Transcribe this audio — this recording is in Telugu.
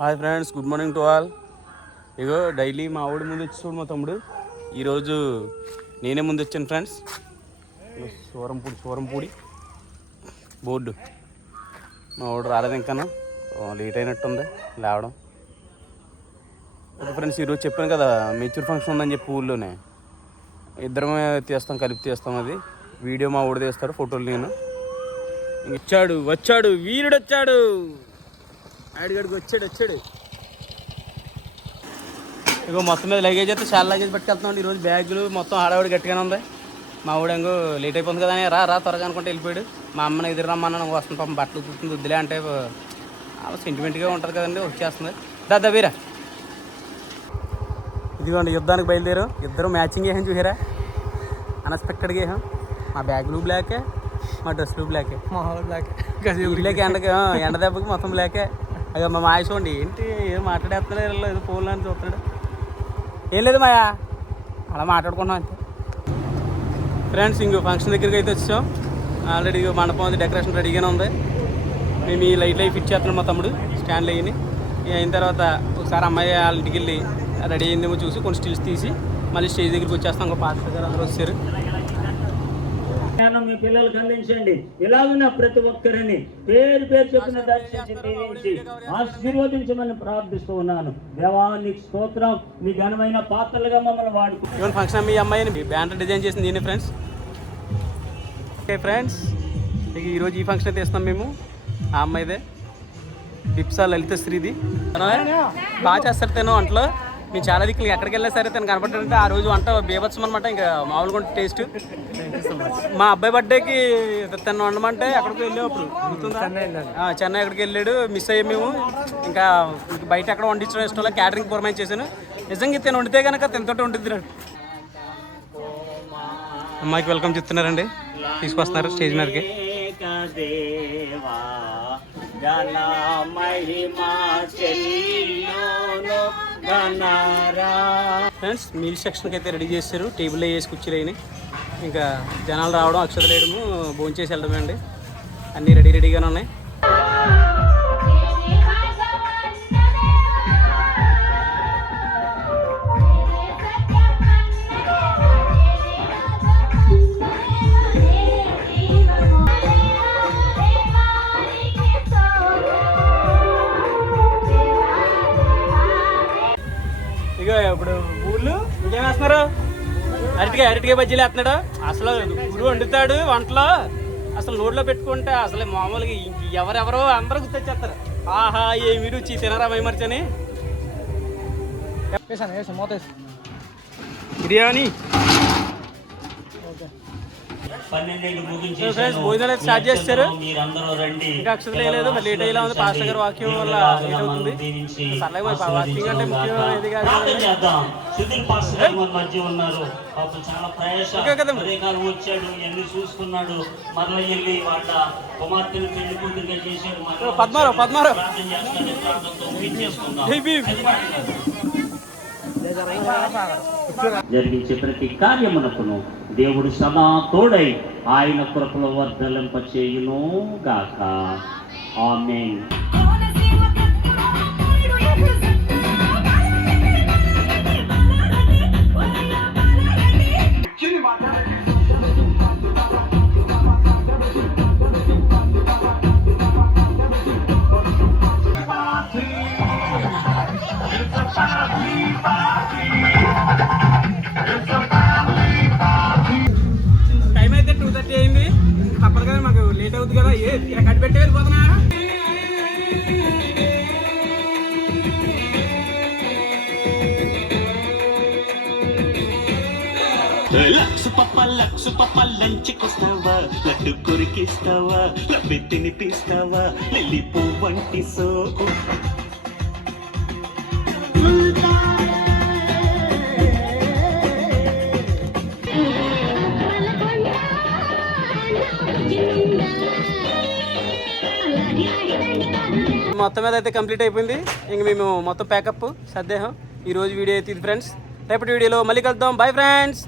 Hi friends good morning to all. Ego daily మా ఆవిడ ముందు వచ్చి చూడు మా తమ్ముడు. ఈరోజు నేనే ముందు వచ్చాను ఫ్రెండ్స్. సూరంపూడి సూరంపూడి బోర్డు. మా ఆవిడ రాలేదు ఇంకా లేట్ అయినట్టుంది లేవడం. ఓకే ఫ్రెండ్స్ ఈరోజు చెప్పాను కదా మెచ్యూర్ ఫంక్షన్ ఉందని చెప్పి ఊళ్ళోనే. ఇద్దరమే తీస్తాం కలిపి తీస్తాం అది. వీడియో మా ఊడ తీస్తాడు ఫోటోలు నేను. ఇచ్చాడు వచ్చాడు వీరుడు వచ్చాడు ఆడిగడికి వచ్చాడు వచ్చాడు. ఇగో మొత్తం మీద లగేజ్ అయితే చాలా లగేజ్ పట్టుకెళ్తున్నాం. ఈరోజు బ్యాగులు మొత్తం హడావిడి గట్టిగానే ఉంది. మా ఊడు ఇంకో లేట్ అయిపోతుంది కదా అని రా రా త్వరగా అనుకుంటే వెళ్ళిపోయాడు. మా అమ్మని ఎదురు రమ్మన్నా నాకు వస్తుంది పాపం బట్టలు చూస్తుంది వద్దులే అంటే అలా సెంటిమెంట్గా ఉంటుంది కదండి వచ్చేస్తుంది. దాదా వీరా. ఇదిగోండి యుద్ధానికి బయలుదేరు. ఇద్దరు మ్యాచింగ్ వేసాం చూసారా? అన్ఎక్స్పెక్టెడ్గా వేసాం మా బ్యాగులు బ్లాకే మా డ్రెస్సులు బ్లాకే మామూలు బ్లాక్ బ్లాక్ ఎండకి ఎండ దెబ్బకి మొత్తం బ్లాకే అయ్యో మా మాయ చూడండి ఏంటి? ఏదో మాట్లాడేస్తున్నాడు ఏదో ఫోన్లో అని చూస్తున్నాడు. ఏం లేదు మాయా అలా మాట్లాడుకున్నాం అంతే. ఫ్రెండ్స్ ఇంకో ఫంక్షన్ దగ్గరికి అయితే వచ్చాం. ఆల్రెడీ మండపం అది డెకరేషన్ రెడీగానే ఉంది. మేము ఈ లైట్ అవి ఫిట్ చేస్తున్నాం మా తమ్ముడు స్టాండ్ అయ్యి అయిన తర్వాత ఒకసారి అమ్మాయి వాళ్ళ ఇంటికి వెళ్ళి రెడీ అయిందేమో చూసి కొన్ని స్టిల్స్ తీసి మళ్ళీ స్టేజ్ దగ్గరికి వచ్చేస్తాం. ఇంకో పాస్టర్ గారు అందరూ వచ్చారు. జ్ఞానం మీ పిల్లలకు అందించండి. ఇలాగున్న ప్రతి ఒక్కరిని పేరు పేరు చెప్పిన దర్శించి దీవించి ఆశీర్వదించమని ప్రార్థిస్తూ ఉన్నాను. దేవానికి స్తోత్రం మీ ఘనమైన పాత్రలుగా మమ్మల్ని వాడుకో ఇవన్న ఫంక్షన్ మీ అమ్మాయిని బ్యానర్ డిజైన్ చేసింది నేనే ఫ్రెండ్స్ ఓకే ఫ్రెండ్స్ ఇక ఈరోజు ఈ ఫంక్షన్ అయితే ఇస్తాం మేము. ఆ అమ్మాయిదే. డిప్సా లలిత శ్రీది బాగా చేస్తారు తను వంటలో మేము చాలా దిక్కులు ఎక్కడికి వెళ్ళినా సరే తను కనపడ్డారంటే ఆ రోజు వంట బీభత్సం అనమాట ఇంకా మామూలుగా ఉంటుంది టేస్ట్ మా అబ్బాయి బర్త్డేకి తను వండమంటే వెళ్ళేప్పుడు గుర్తుందా? ఆ, చెన్నై ఎక్కడికి వెళ్ళాడు మిస్ అయ్యాం మేము. ఇంకా బయట ఎక్కడ వండించడం ఇష్టం లేదు క్యాటరింగ్ పురమాయి చేశాను. నిజంగా తను వండితే కనుక తనతో ఉంటుంది అమ్మాయికి వెల్కమ్ చెప్తున్నారండి. తీసుకొస్తున్నారు స్టేజ్ మీదకి. మహిమా ఘనరా ఫ్రెండ్స్ మీల్ సెక్షన్కి అయితే రెడీ చేశారు. టేబుల్లో వేసి కూర్చోలేని ఇంకా జనాలు రావడం అక్షతలు వేయడము భోజనం చేసి వెళ్ళడమే అండి. అన్నీ రెడీ రెడీగానే ఉన్నాయి. ఇప్పుడు ఊళ్ళు ఇంకేం వేస్తున్నారు అరటికాయ అరటికాయ బజ్జీలు వేస్తున్నాడు? అసలు గురువు వండుతాడు వంటలో. అసలు నోట్లో పెట్టుకుంటే అసలు మామూలుగా ఇంక ఎవరెవరో అందరూ గుర్తొచ్చేస్తారు. ఆహా ఏమి రుచి తినరా మైమర్చని వేసాను వేసాను మూత బిర్యానీ. పన్నెండేళ్ళు సో ఫ్రెండ్స్ భోజనాలు అయితే స్టార్ట్ చేస్తారు. మీరందరూ రండి. ఇంకా అక్షతలు వేయలేదు మరి లేట్ అయ్యేలా ఉంది. పాస్టర్ గారు వాక్యం వల్ల లేట్ అవుతుంది అంటే ఇది కాదు మధ్య ఉన్నారు. చాలా ప్రయాస. వచ్చాడు. ఎన్ని చూసుకున్నాడు. మరల వెళ్ళి వాళ్ళ కుమార్తెను పెళ్ళి కూతురుగా చేశాడు. పద్మారావు, పద్మారావు. జరిగించే ప్రతి కార్యమునకును దేవుడు సదా తోడై ఆయన కృపలో వర్ధలింప చేయును గాక. ఆమె లేట్ అవుతుంది కదా? ఏ ఇక్కడ కట్టి పెట్టి వెళ్ళిపోతున్నా లక్ష పప్ప లక్ష పప్ప లంచ్కొస్తావా? లడ్డు కొరికిస్తావా? లబ్బి తినిపిస్తావా? లిల్లి పువ్వంటి సోకు. మొత్తం మీద అయితే కంప్లీట్ అయిపోయింది. ఇంక మేము మొత్తం ప్యాకప్ సందేహం ఈ రోజు వీడియో అయితే ఇది ఫ్రెండ్స్ రేపటి వీడియోలో మళ్ళీ కలుద్దాం. Bye friends